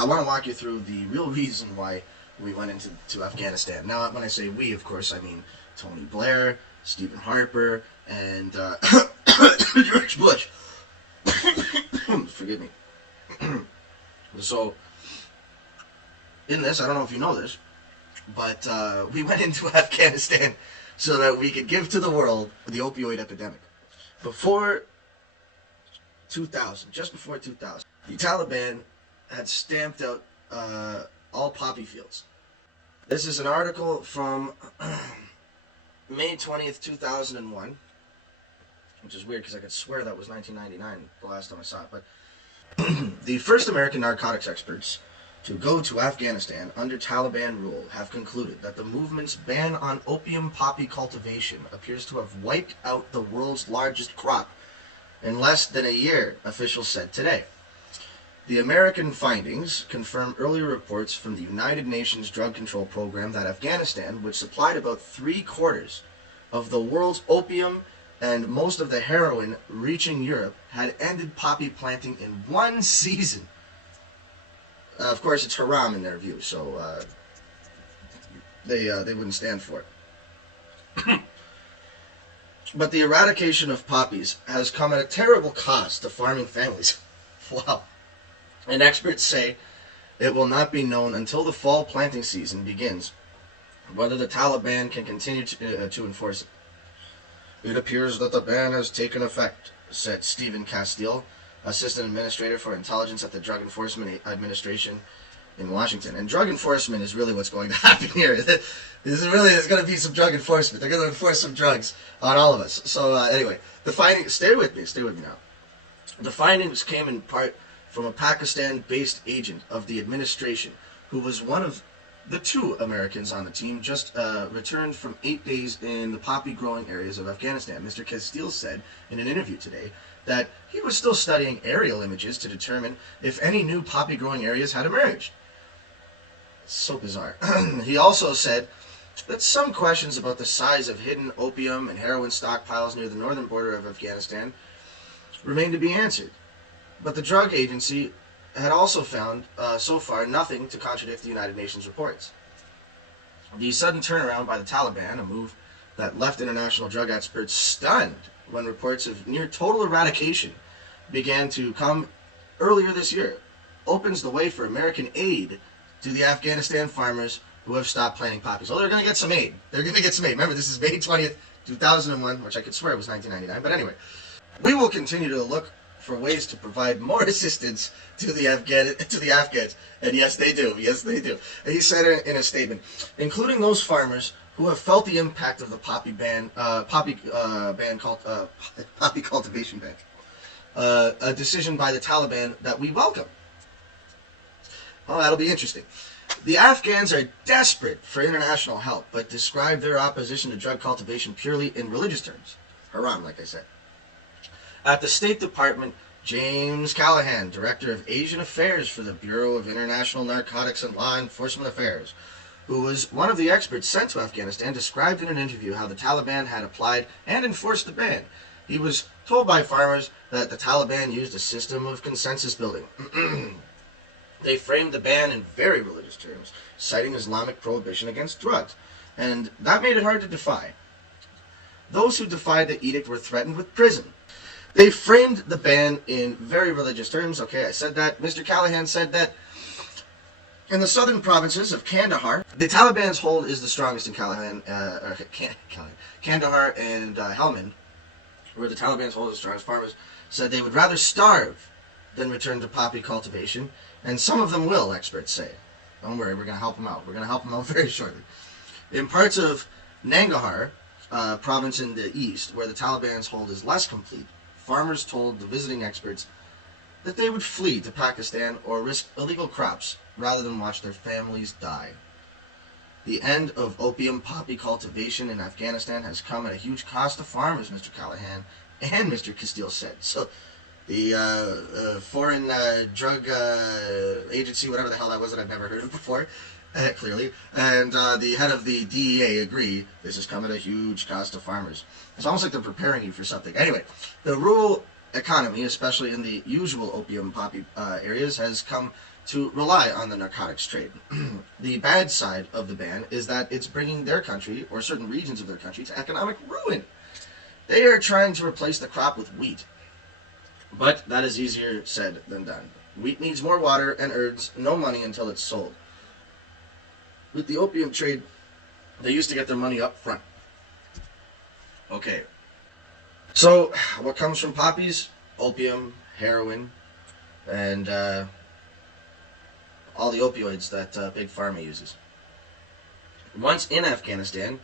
I want to walk you through the real reason why we went into Afghanistan. Now, when I say we, of course, I mean Tony Blair, Stephen Harper, and George Bush. Forgive me. So, in this, I don't know if you know this, but we went into Afghanistan so that we could give to the world the opioid epidemic. Before 2000, just before 2000, the Taliban had stamped out all poppy fields. This is an article from May 20th, 2001, which is weird because I could swear that was 1999 the last time I saw it. But the first American narcotics experts to go to Afghanistan under Taliban rule have concluded that the movement's ban on opium poppy cultivation appears to have wiped out the world's largest crop in less than a year, officials said today. The American findings confirm earlier reports from the United Nations Drug Control Program that Afghanistan, which supplied about 3/4 of the world's opium and most of the heroin reaching Europe, had ended poppy planting in one season. Of course, it's haram in their view, so they wouldn't stand for it. But the eradication of poppies has come at a terrible cost to farming families. Wow. And experts say it will not be known until the fall planting season begins whether the Taliban can continue to enforce it. It appears that the ban has taken effect, said Stephen Castile, Assistant Administrator for Intelligence at the Drug Enforcement Administration in Washington. And drug enforcement is really what's going to happen here. There's going to be some drug enforcement. They're going to enforce some drugs on all of us. So anyway, the findings, stay with me now. The findings came in part from a Pakistan-based agent of the administration who was one of the 2 Americans on the team just returned from 8 days in the poppy-growing areas of Afghanistan. Mr. Castile said in an interview today that he was still studying aerial images to determine if any new poppy-growing areas had emerged. It's so bizarre. He also said that some questions about the size of hidden opium and heroin stockpiles near the northern border of Afghanistan remain to be answered. But the drug agency had also found, so far, nothing to contradict the United Nations reports. The sudden turnaround by the Taliban, a move that left international drug experts stunned when reports of near total eradication began to come earlier this year, opens the way for American aid to the Afghanistan farmers who have stopped planting poppies. Oh, they're going to get some aid. They're going to get some aid. Remember, this is May 20th, 2001, which I could swear was 1999. But anyway, we will continue to look for ways to provide more assistance to the Afghans. And yes, they do. Yes, they do. And he said in a statement, including those farmers who have felt the impact of the poppy cultivation ban, a decision by the Taliban that we welcome. Well, that'll be interesting. The Afghans are desperate for international help, but describe their opposition to drug cultivation purely in religious terms. Haram, like I said. At the State Department, James Callahan, Director of Asian Affairs for the Bureau of International Narcotics and Law Enforcement Affairs, who was one of the experts sent to Afghanistan, described in an interview how the Taliban had applied and enforced the ban. He was told by farmers that the Taliban used a system of consensus building. They framed the ban in very religious terms, citing Islamic prohibition against drugs, and that made it hard to defy. Those who defied the edict were threatened with prison. They framed the ban in very religious terms. Okay, I said that. Mr. Callahan said that in the southern provinces of Kandahar, the Taliban's hold is the strongest in Kandahar and Helmand, where the Taliban's hold is the strongest. Farmers said they would rather starve than return to poppy cultivation, and some of them will, experts say. Don't worry, we're going to help them out. We're going to help them out very shortly. In parts of Nangarhar, province in the east, where the Taliban's hold is less complete, farmers told the visiting experts that they would flee to Pakistan or risk illegal crops rather than watch their families die. The end of opium poppy cultivation in Afghanistan has come at a huge cost to farmers, Mr. Callahan and Mr. Castile said. So the foreign drug agency, whatever the hell that was that I've never heard of before, clearly, and the head of the DEA agree this has come at a huge cost to farmers. It's almost like they're preparing you for something. Anyway, the rural economy, especially in the usual opium poppy areas, has come to rely on the narcotics trade. The bad side of the ban is that it's bringing their country, or certain regions of their country, to economic ruin. They are trying to replace the crop with wheat. But that is easier said than done. Wheat needs more water and earns no money until it's sold. With the opium trade, they used to get their money up front. Okay. So, what comes from poppies? Opium, heroin, and all the opioids that Big Pharma uses. Once in Afghanistan,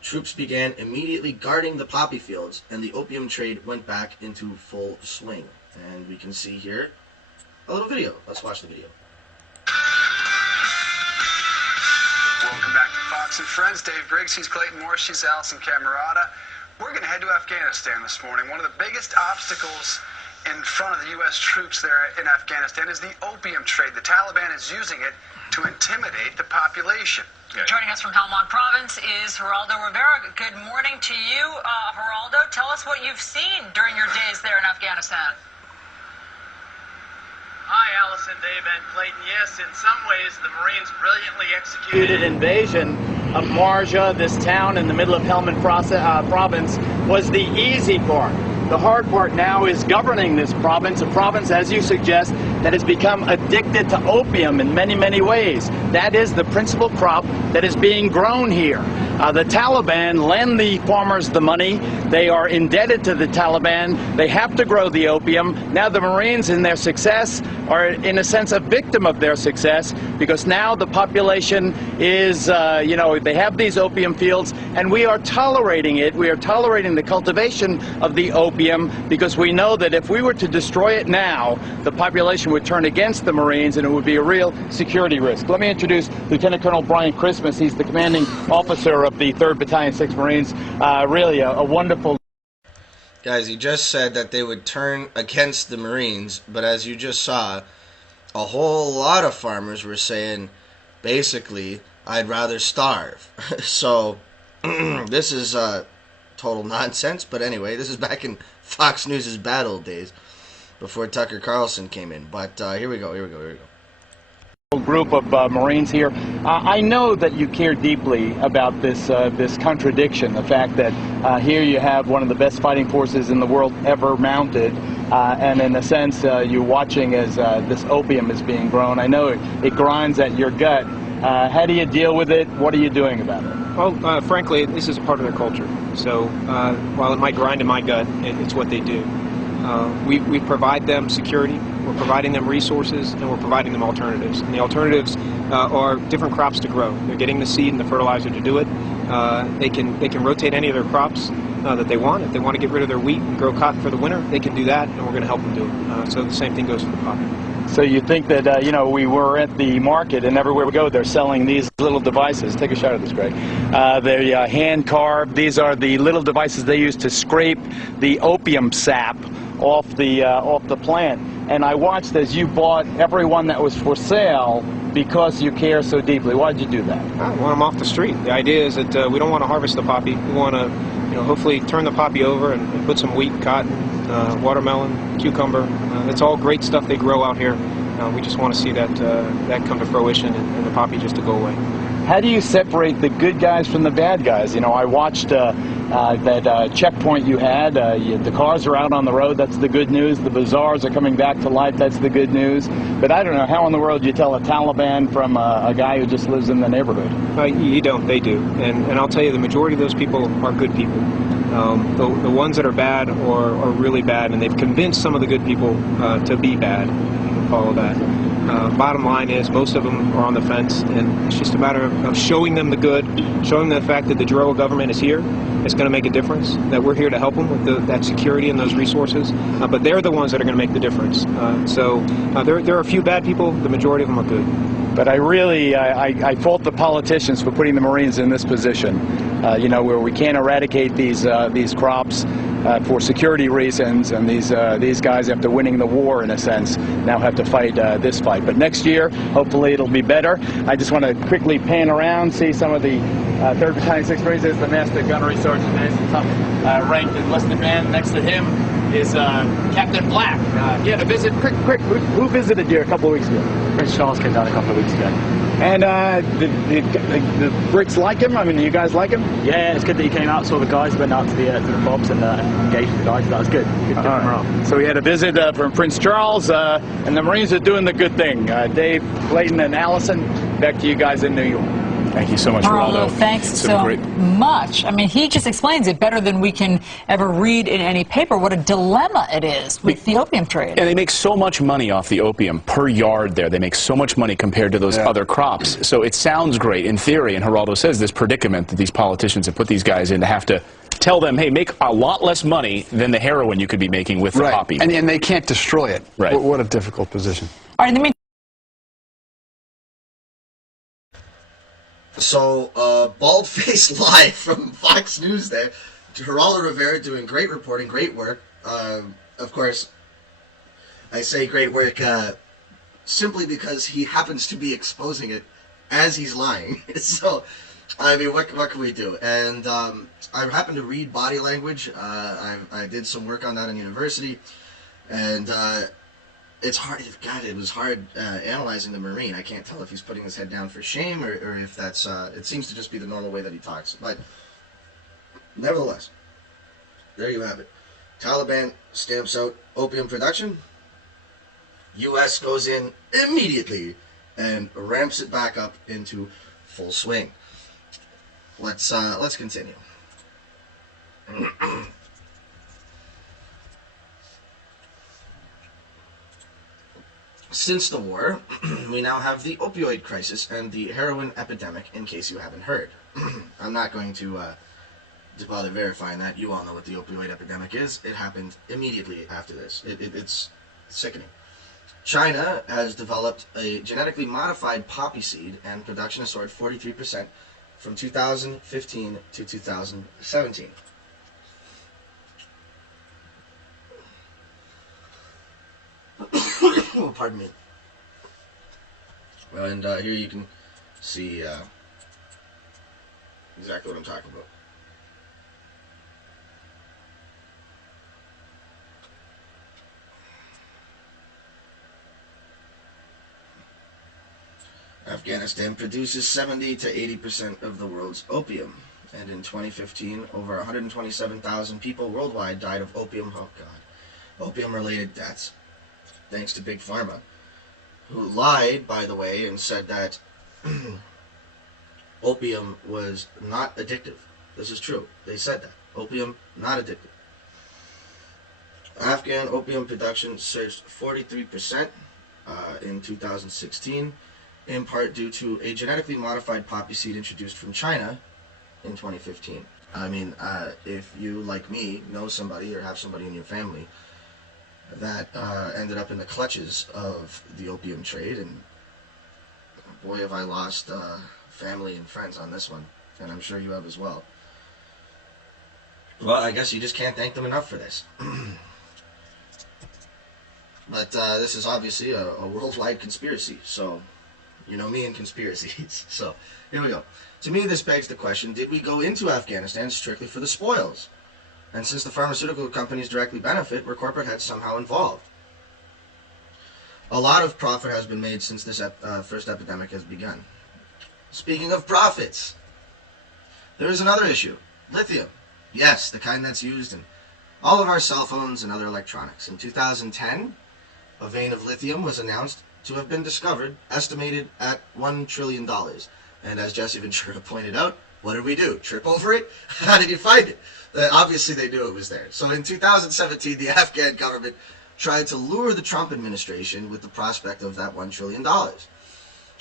troops began immediately guarding the poppy fields, and the opium trade went back into full swing. And we can see here a little video. Let's watch the video. Welcome back to Fox and Friends. Dave Briggs, he's Clayton Morris, she's Allison Camerata. We're going to head to Afghanistan this morning. One of the biggest obstacles in front of the U.S. troops there in Afghanistan is the opium trade. The Taliban is using it to intimidate the population. Okay. Joining us from Helmand Province is Geraldo Rivera. Good morning to you, Geraldo. Tell us what you've seen during your days there in Afghanistan. Hi, Allison, Dave, and Clayton. Yes, in some ways, the Marines brilliantly executed invasion of Marja, this town in the middle of Helmand Province, was the easy part. The hard part now is governing this province, a province, as you suggest, that has become addicted to opium in many, many ways. That is the principal crop that is being grown here. The Taliban lend the farmers the money. They are indebted to the Taliban. They have to grow the opium. Now the Marines, in their success, are in a sense a victim of their success, because now the population is, they have these opium fields, and we are tolerating it. We are tolerating the cultivation of the opium because we know that if we were to destroy it now, the population would turn against the Marines, and it would be a real security risk. Let me introduce Lieutenant Colonel Brian Christmas. He's the commanding officer of the 3rd Battalion, 6th Marines. Really a wonderful... Guys, he just said that they would turn against the Marines, but as you just saw, a whole lot of farmers were saying, basically, I'd rather starve. So, this is total nonsense, but anyway, this is back in Fox News' bad old days, before Tucker Carlson came in. But here we go. Group of Marines here. I know that you care deeply about this contradiction, the fact that here you have one of the best fighting forces in the world ever mounted, and in a sense you're watching as this opium is being grown. I know it grinds at your gut. How do you deal with it? What are you doing about it? Well, frankly, this is a part of their culture. So while it might grind in my gut, it's what they do. We provide them security, we're providing them resources, and we're providing them alternatives. And the alternatives are different crops to grow. They're getting the seed and the fertilizer to do it. They can rotate any of their crops that they want. If they want to get rid of their wheat and grow cotton for the winter, they can do that, and we're going to help them do it. So the same thing goes for the poppy. So you think that, we were at the market, and everywhere we go, they're selling these little devices. Take a shot of this, Greg. They're hand-carved. These are the little devices they use to scrape the opium sap off the plant. And I watched as you bought every one that was for sale because you care so deeply. Why did you do that? I want them off the street. The idea is that we don't want to harvest the poppy. We want to, hopefully turn the poppy over and put some wheat, cotton, watermelon, cucumber. It's all great stuff they grow out here. We just want to see that come to fruition and the poppy just to go away. How do you separate the good guys from the bad guys? I watched that checkpoint you had. The cars are out on the road. That's the good news. The bazaars are coming back to life. That's the good news. But I don't know, how in the world do you tell a Taliban from a guy who just lives in the neighborhood? You don't. They do. And I'll tell you, the majority of those people are good people. The ones that are bad are really bad, and they've convinced some of the good people to be bad. Follow that. Bottom line is, most of them are on the fence, and it's just a matter of showing them the good, showing them the fact that the Gero government is here. It's going to make a difference, that we're here to help them with that security and those resources, but they're the ones that are going to make the difference. There are a few bad people, the majority of them are good. But I fault the politicians for putting the Marines in this position, where we can't eradicate these crops for security reasons, and these guys, after winning the war, in a sense, now have to fight this fight. But next year, hopefully it'll be better. I just want to quickly pan around, see some of the 3rd Battalion, 6th Marines. There's the Master Gunnery Sergeant, there's the top ranked enlisted man next to him. is Captain Black. He had a visit. Quick, who visited here a couple of weeks ago? Prince Charles came down a couple of weeks ago. And the Brits like him? I mean, you guys like him? Yeah, it's good that he came out, saw the guys, went out to the pubs and engaged with the guys. That was good. Good morale. So we had a visit from Prince Charles, and the Marines are doing the good thing. Dave, Clayton, and Allison, back to you guys in New York. Thank you so much, Geraldo, Geraldo. thanks so much. I mean, he just explains it better than we can ever read in any paper, what a dilemma it is with the opium trade. And they make so much money off the opium per yard there. They make so much money compared to those other crops. So it sounds great in theory, and Geraldo says this predicament that these politicians have put these guys in to have to tell them, hey, make a lot less money than the heroin you could be making with the poppy. And they can't destroy it. Right. What a difficult position. All right, in the meantime, So, bald-faced live from Fox News there. Geraldo Rivera doing great reporting, great work. Of course, I say great work simply because he happens to be exposing it as he's lying. So, I mean, what can we do? And I happen to read body language. I did some work on that in university. And it's hard. God, it was hard analyzing the Marine. I can't tell if he's putting his head down for shame or if that's. It seems to just be the normal way that he talks. But nevertheless, there you have it. Taliban stamps out opium production. U.S. goes in immediately and ramps it back up into full swing. Let's continue. Since the war, we now have the opioid crisis and the heroin epidemic, in case you haven't heard. I'm not going to bother verifying that. You all know what the opioid epidemic is. It happened immediately after this. It's sickening. China has developed a genetically modified poppy seed, and production has soared 43% from 2015 to 2017. Oh, pardon me. And here you can see exactly what I'm talking about. Afghanistan produces 70 to 80% of the world's opium. And in 2015, over 127,000 people worldwide died of opium-related deaths, thanks to Big Pharma, who lied, by the way, and said that opium was not addictive. This is true. They said that. Opium, not addictive. Afghan opium production surged 43% in 2016, in part due to a genetically modified poppy seed introduced from China in 2015. I mean, if you, like me, know somebody or have somebody in your family that ended up in the clutches of the opium trade, and boy, have I lost family and friends on this one, and I'm sure you have as well. Well, I guess you just can't thank them enough for this. But this is obviously a worldwide conspiracy, so you know me and conspiracies. So here we go. To me, this begs the question, did we go into Afghanistan strictly for the spoils? And since the pharmaceutical companies directly benefit, were corporate heads somehow involved? A lot of profit has been made since this first epidemic has begun. Speaking of profits, there is another issue. Lithium. Yes, the kind that's used in all of our cell phones and other electronics. In 2010, a vein of lithium was announced to have been discovered, estimated at $1 trillion. And as Jesse Ventura pointed out, what did we do? Trip over it? How did you find it? Obviously they knew it was there. So in 2017, the Afghan government tried to lure the Trump administration with the prospect of that $1 trillion.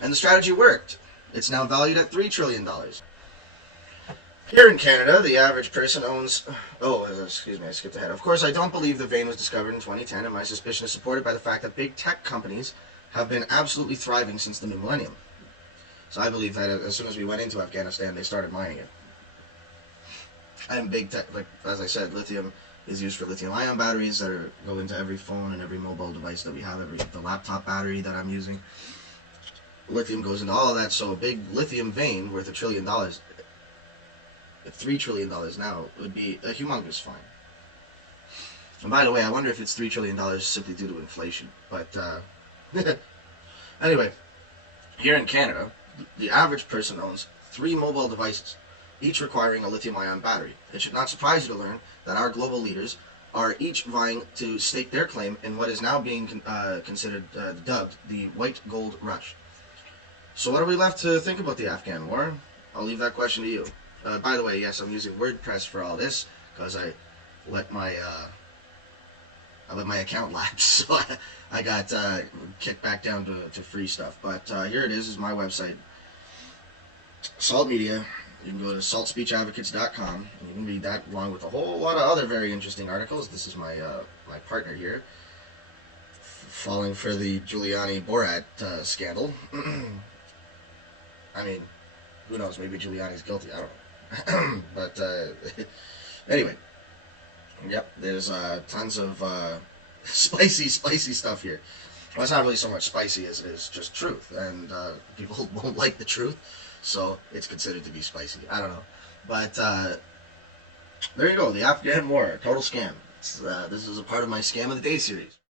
And the strategy worked. It's now valued at $3 trillion. Here in Canada, the average person owns... Oh, excuse me, I skipped ahead. Of course, I don't believe the vein was discovered in 2010, and my suspicion is supported by the fact that big tech companies have been absolutely thriving since the new millennium. So I believe that as soon as we went into Afghanistan, they started mining it. And big tech, like as I said, lithium is used for lithium-ion batteries that go into every phone and every mobile device that we have, the laptop battery that I'm using. Lithium goes into all of that, so a big lithium vein worth $1 trillion, $3 trillion now, would be a humongous find. And by the way, I wonder if it's $3 trillion simply due to inflation. But anyway, here in Canada, the average person owns 3 mobile devices, each requiring a lithium-ion battery. It should not surprise you to learn that our global leaders are each vying to stake their claim in what is now being considered dubbed the white gold rush. So what are we left to think about the Afghan war? I'll leave that question to you. By the way, yes, I'm using WordPress for all this because I let my account lapse, so I got kicked back down to free stuff. But here it is my website, Salt Media. You can go to saltspeechadvocates.com, and you can read that along with a whole lot of other very interesting articles. This is my my partner here, falling for the Giuliani-Borat scandal. I mean, who knows? Maybe Giuliani's guilty. I don't know. But anyway, yep. There's tons of spicy stuff here. Well, it's not really so much spicy as it is just truth, and people won't like the truth, so it's considered to be spicy. I don't know, but there you go. The Afghan War, total scam. This is a part of my Scam of the Day series.